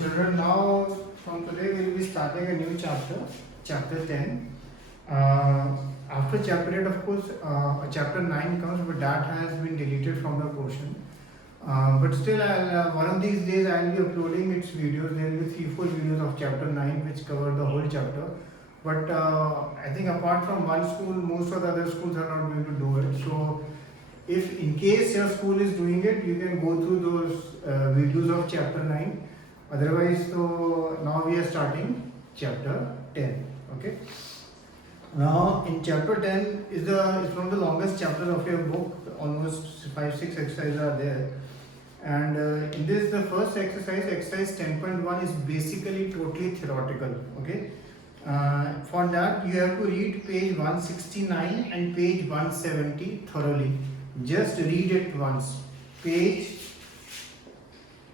children, now from today we will be starting a new chapter, chapter 10. After chapter 8, of course, chapter 9 comes, but that has been deleted from the portion. But still, one of these days I will be uploading its videos. There will be 3-4 videos of chapter 9 which cover the whole chapter. But I think apart from one school, most of the other schools are not going to do it. So if in case your school is doing it, you can go through those videos of chapter 9. Otherwise, so now we are starting chapter 10. Okay. Now in chapter 10 is one of the longest chapters of your book. Almost 5-6 exercises are there. And in this, the first exercise 10.1 is basically totally theoretical. Okay. For that, you have to read page 169 and page 170 thoroughly. Just read it once. Page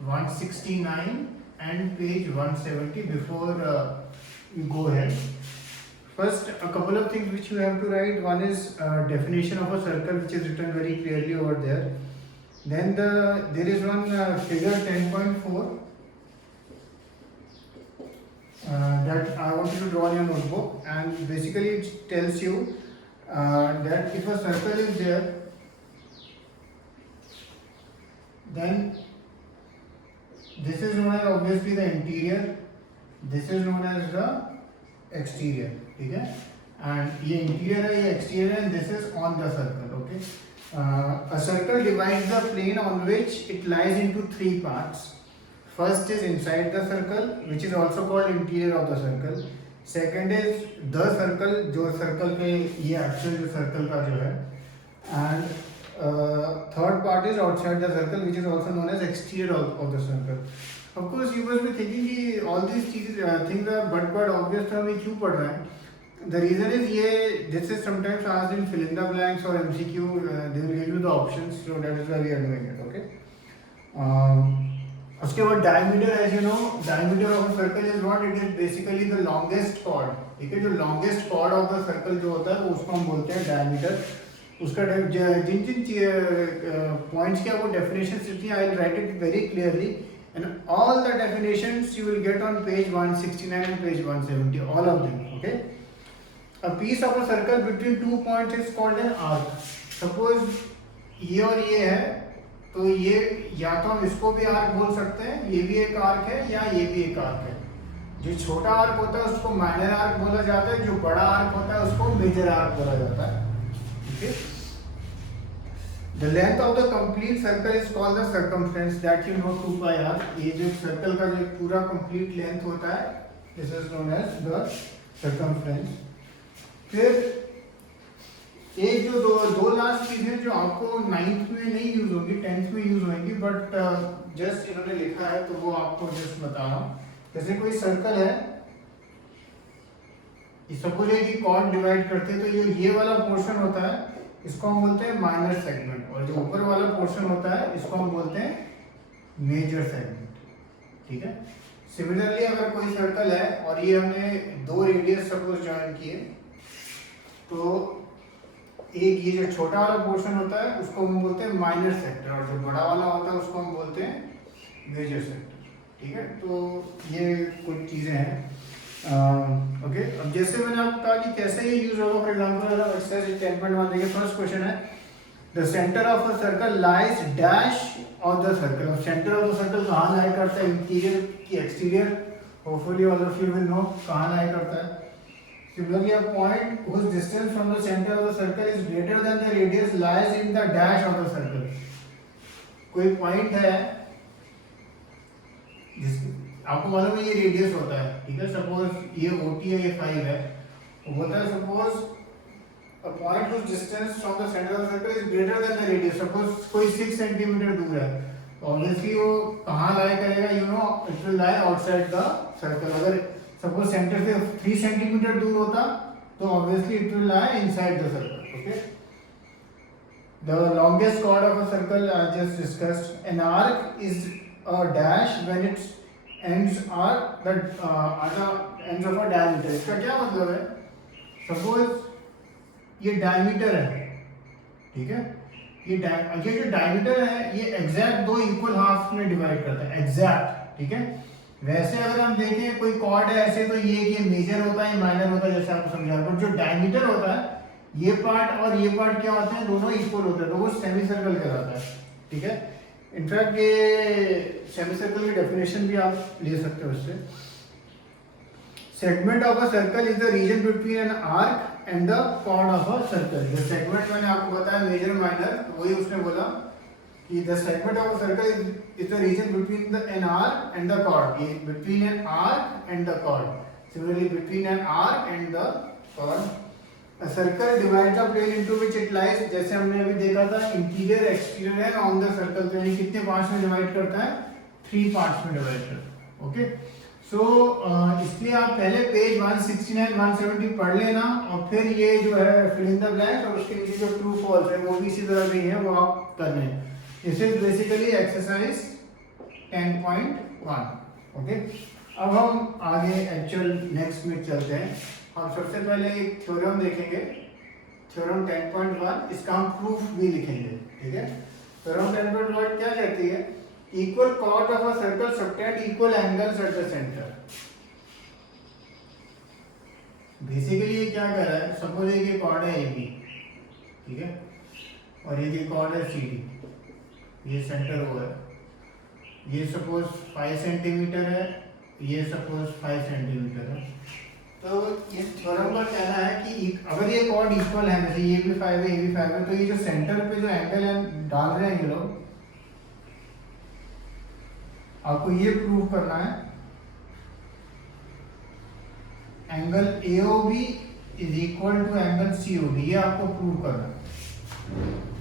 169 and page 170 before you go ahead. First, a couple of things which you have to write. One is definition of a circle, which is written very clearly over there. Then there is one figure 10.4 that I want you to draw in your notebook, and basically it tells you that if a circle is there, then this is known as obviously the interior, this is known as the exterior, ठीक है? And ये interior है, ये exterior है, and this is on the circle, okay? A circle divides the plane on which it lies into 3 parts. First is inside the circle, which is also called interior of the circle. Second is the circle, जो circle पे ये actual जो circle का जो है, and third part is outside the circle, which is also known as exterior of the circle. Of course, you must be thinking कि all these things are but quite obvious, तो हमें क्यों पढ़ रहे हैं? The reason is this is sometimes asked in fill in the blanks or MCQ. They will give you the options, so that is why we are doing it. Okay. उसके बाद diameter, as you know, diameter of a circle is what? It is basically the longest chord. ठीक है, जो longest chord of the circle जो होता है, उसको हम बोलते हैं diameter. उसका जिन points की आपको definitions लिखनी है, I will write it very clearly. And all the definitions you will get on page 169 and page 170, all of them. Okay. A piece of a circle between 2 points is called an arc. Suppose ये और ये है, तो ये या तो हम इसको भी आर्क बोल सकते हैं, ये भी एक आर्क है या ये भी एक आर्क है. जो छोटा आर्क होता है उसको माइनर आर्क बोला जाता है, जो बड़ा आर्क होता है उसको मेजर आर्क बोला जाता है. Okay? The length of the complete circle is called the circumference, that you know 2 pi r. ये जो सर्कल का जो पूरा complete length होता है, this is known as the circumference. फिर एक जो दो लास्ट चीजें जो आपको 9th में नहीं यूज होगी, 10th में यूज होंगी, बट जस्ट इन्होंने लिखा है तो वो आपको जस्ट बता रहा हूँ. जैसे कोई सर्कल है, सपोज कि कॉर्ड डिवाइड करते हैं, तो ये वाला पोर्शन होता है, इसको हम बोलते हैं माइनर सेगमेंट, और जो ऊपर वाला पोर्शन होता है इसको हम बोलते हैं मेजर सेगमेंट. ठीक है. सिमिलरली अगर कोई सर्कल है और ये हमने 2 रेडियस सपोज ज्वाइन किए, तो एक ये जो छोटा वाला पोर्शन होता है उसको हम बोलते हैं माइनर सेक्टर, और जो बड़ा वाला होता है उसको हम बोलते हैं मेजर सेक्टर. ठीक है. तो ये कुछ चीज़ें हैं. ओके. अब जैसे मैंने आपको कहा कि कैसे ये यूज होगा, फॉर एग्जांपल अगर एक्सरसाइज 10.1 देखिए, फर्स्ट क्वेश्चन है the centre of a circle lies dash of the circle. अब सेंटर ऑफ द सर्कल कहाँ लाई करता है, इंटीरियर की exterior? Hopefully all of you will know कहाँ लाई करता है. Similarly, a point whose distance from the center of the circle is greater than the radius lies in the dash of the circle. कोई point है आपको मालूम है ये radius होता है. ठीक है. सपोज ये OT है, ये 5 है, होता है suppose a point whose distance from the center of the circle is greater than the radius. Suppose कोई 6 सेंटीमीटर दूर है, तो ऑब्वियसली वो कहाँ लाई करेगा, you know it will lie outside the circle. अगर सपोज सेंटर से 3 सेंटीमीटर दूर होता, तो obviously it will lie inside the circle. Okay. The longest chord of a circle I just discussed. An arc is a dash when its ends are the ends of a diameter. इसका क्या मतलब है? Suppose ये diameter है, ठीक है. ये जो डायमीटर है ये एग्जैक्ट 2 इक्वल हाफ में डिवाइड करता है, एग्जैक्ट. ठीक है. वैसे अगर हम देखें कोई कॉर्ड है ऐसे, तो ये मेजर होता है, ये माइनर होता है, जैसे आपको समझा। बट जो डायमीटर होता है, ये पार्ट और ये पार्ट क्या होते हैं, दोनों इक्वल होते हैं, तो वो सेमी सर्कल कहलाता है। ठीक है, इनफैक्ट ये सेमी सर्कल की डेफिनेशन भी आप ले सकते हो इससे। Segment of a circle is the region between an arc and the chord of a circle. The segment मैंने आपको बताया मेजर माइनर, वही उसने बोला कि the segment of a circle is the region between an arc and the chord. Between an arc and the chord. Similarly, between an arc and the chord. A circle divides the plane into which it lies. जैसे हमने अभी देखा था, interior, exterior and on the circle. तो यानी कितने parts में divide करता है? 3 पार्ट्स में डिवाइड करता है। ओके, सो इसलिए आप पहले पेज 169 170 पढ़ लेना, और फिर ये जो है फिल इन द ब्लैंक, और उसके नीचे जो ट्रू फॉल्स है वो भी इसी तरह नहीं है, वो आप कर लें। This is basically exercise 10.1. Okay, अब हम आगे एक्चुअल नेक्स्ट में चलते हैं। हम सबसे पहले एक थ्योरम देखेंगे, थ्योरम 10.1, इसका हम प्रूफ भी लिखेंगे। ठीक है, थ्योरम 10.1 क्या कहती है? Equal cord of a circle subtend equal angles eight the centre. Basically ये क्या कर रहा है, सपोज ये कॉर्ड है AB, ठीक है, और ये कॉर्ड है CD, ये सेंटर वो है, ये सपोज 5 सेंटीमीटर है, ये सपोज 5 सेंटीमीटर है। तो ये थ्योरम का कहना है कि अगर ये कॉर्ड इक्वल है, जैसे ये भी 5 है, ये भी 5 है, तो ये जो सेंटर पे जो एंगल है डाल रहे हैं ये लोग, आपको ये प्रूव करना है angle AOB is equal to angle COD, ये आपको प्रूव करना है।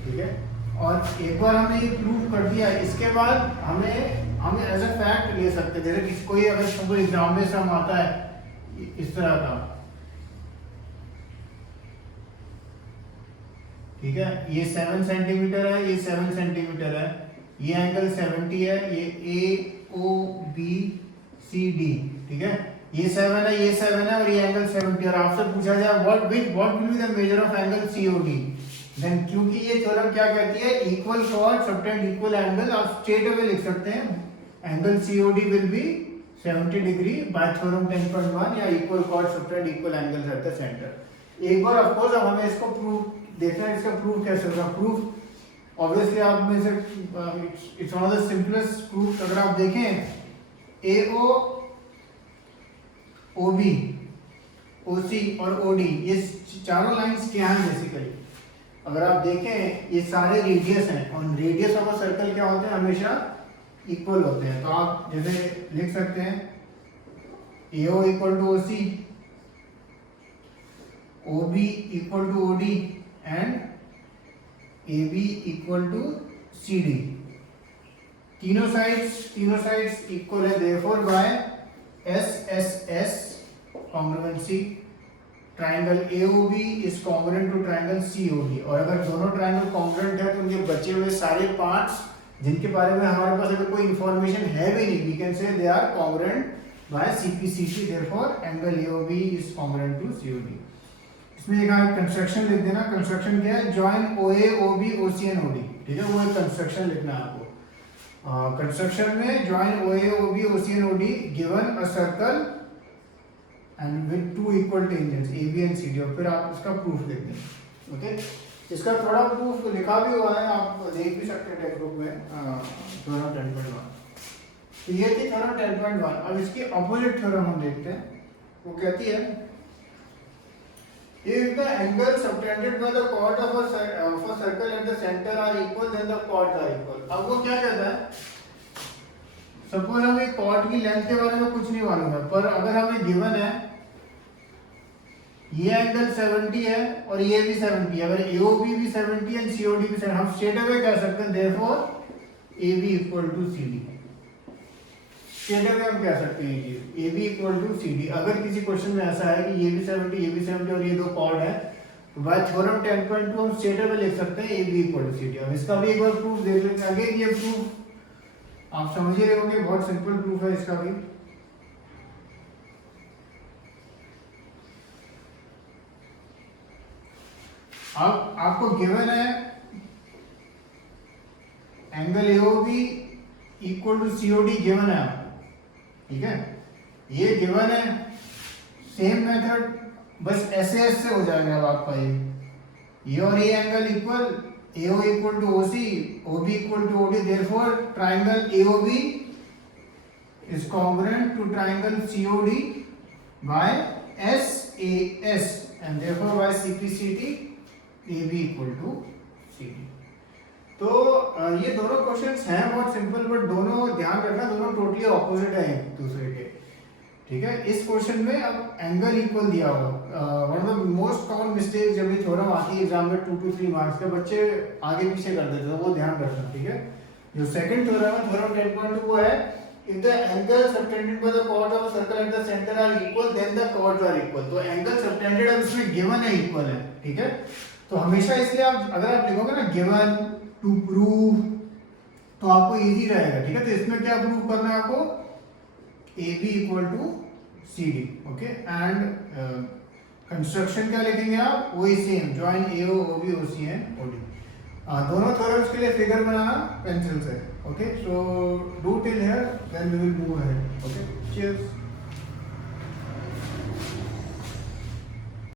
ठीक है, और एक बार हमने ये प्रूव कर दिया, इसके बाद हमें एज अ फैक्ट ले सकते हैं। जैसे किसी कोई अगर सपोज एग्जाम में सम आता है इस तरह का, ठीक है, ये 7 सेंटीमीटर है, ये 7 सेंटीमीटर है, ये एंगल 70 है, ये AOBCD, ठीक है, ये 7 है, ये 7 है, और ये एंगल 70, और आपसे पूछा जाए what will be the measure of angle COD, then क्योंकि ये थ्योरम क्या कहती है, equal chord subtend equal angle, आप स्ट्रेट अवे लिख सकते हैं angle COD will be 70 degree by theorem 10.1, या equal chord subtend equal angle at the centre. एक बार ऑफ कोर्स अब हमें इसको प्रूव देखना है, इसका प्रूफ कैसे होगा। प्रूफ ऑब्वियसली आप में से it's one of the simplest proof. अगर आप देखें AO OB OC और OD, ये चारों लाइंस क्या हैं बेसिकली, अगर आप देखें ये सारे रेडियस हैं, और रेडियस ऑफ अ सर्कल क्या होते हैं, हमेशा इक्वल होते हैं। तो आप जैसे लिख सकते हैं AO equal to OC, OB equal to OD and AB equal to CD। तीनों साइड्स इक्वल है, therefore by SSS congruency triangle AOB is congruent to triangle COD। और अगर दोनों ट्राइंगल कॉन्ग्रुएंट है तो उनके बचे हुए सारे पार्ट्स जिनके बारे में हमारे पास अगर कोई इंफॉर्मेशन है भी नहीं, we can say they are congruent by CPCT, therefore angle AOB is congruent to COD। इसमें एक आप कंस्ट्रक्शन लिख देना। कंस्ट्रक्शन क्या है, join OA OB OC and OD, ठीक है, वो एक कंस्ट्रक्शन लिखना है आपको। कंस्ट्रक्शन में join OA OB OC and OD given a circle and with two equal tangents AB and CD, और फिर आप इसका प्रूफ लिख दें। ओके, इसका थोड़ा प्रूफ लिखा भी हुआ है, आप देख भी सकते हैं टेक्स्ट बुक में, थ्योरम 10.1। तो ये थी थ्योरम 10.1। अब इसकी अपोजिट थ्योरम हम देखते हैं, वो कहती है if the angles subtended by the chord of a circle at the center are equal then the chords are equal। अब वो क्या कहता है, सपोज हमें कॉर्ड की लेंथ के बारे में कुछ नहीं मालूम है, पर अगर हमें गिवन है ये एंगल 70 है और ये भी 70 है, अगर AOB भी 70 एंड COD भी 70, हम स्ट्रेट अवे कह सकते हैं therefore AB equal to CD। Straight away हम कह सकते हैं ये AB इक्वल टू CD। अगर किसी क्वेश्चन में ऐसा है कि ये भी 70 ये भी 70 और ये दो कॉर्ड है, तो बाय थ्योरम 10.2 हम स्ट्रेट अवे लिख सकते हैं AB इक्वल टू CD। अब इसका भी एक बार प्रूफ देख लेते हैं। अगेन ये प्रूफ आप समझ ही रहे होंगे, बहुत सिंपल प्रूफ है इसका भी। अब आपको गिवन है angle AOB equal to COD given है आपको, ठीक है, ये गिवन है, सेम मेथड बस ऐसे ऐसे हो जाएगा अब आपका ये और ये angle equal, AO equal to OC, OB equal to OD, therefore triangle AOB is congruent to triangle COD by SAS and therefore by CPCT AB equal to CD। तो ये दोनों क्वेश्चंस हैं बहुत सिंपल, बट दोनों ध्यान रखना दोनों totally opposite है एक दूसरे के, ठीक है। इस क्वेश्चन में अब एंगल इक्वल दिया हुआ, one of the most common mistake जब ये थ्योरम आती है एग्जाम में 2 to 3 मार्क्स के, बच्चे आगे पीछे कर देते हैं, वो ध्यान रखना, ठीक है। जो सेकंड थ्योरम है, थ्योरम 10.2, वो है if the angles subtended by the chord of a circle at the center are equal then the chords are equal। तो एंगल सबटेंडेड अब इसमें गिवन है इक्वल है, ठीक है। तो हमेशा इसलिए आप अगर आप लिखोगे ना गिवन टू प्रूव तो आपको इजी रहेगा, ठीक है। तो इसमें क्या प्रूव करना है आपको, AB equal to CD, okay. And construction क्या लिखेंगे आप, वही same, join AO OB OC and OD। दोनों थ्योरम्स के लिए फिगर बनाना पेंसिल से, okay. So do till here then we will move ahead, okay. Cheers.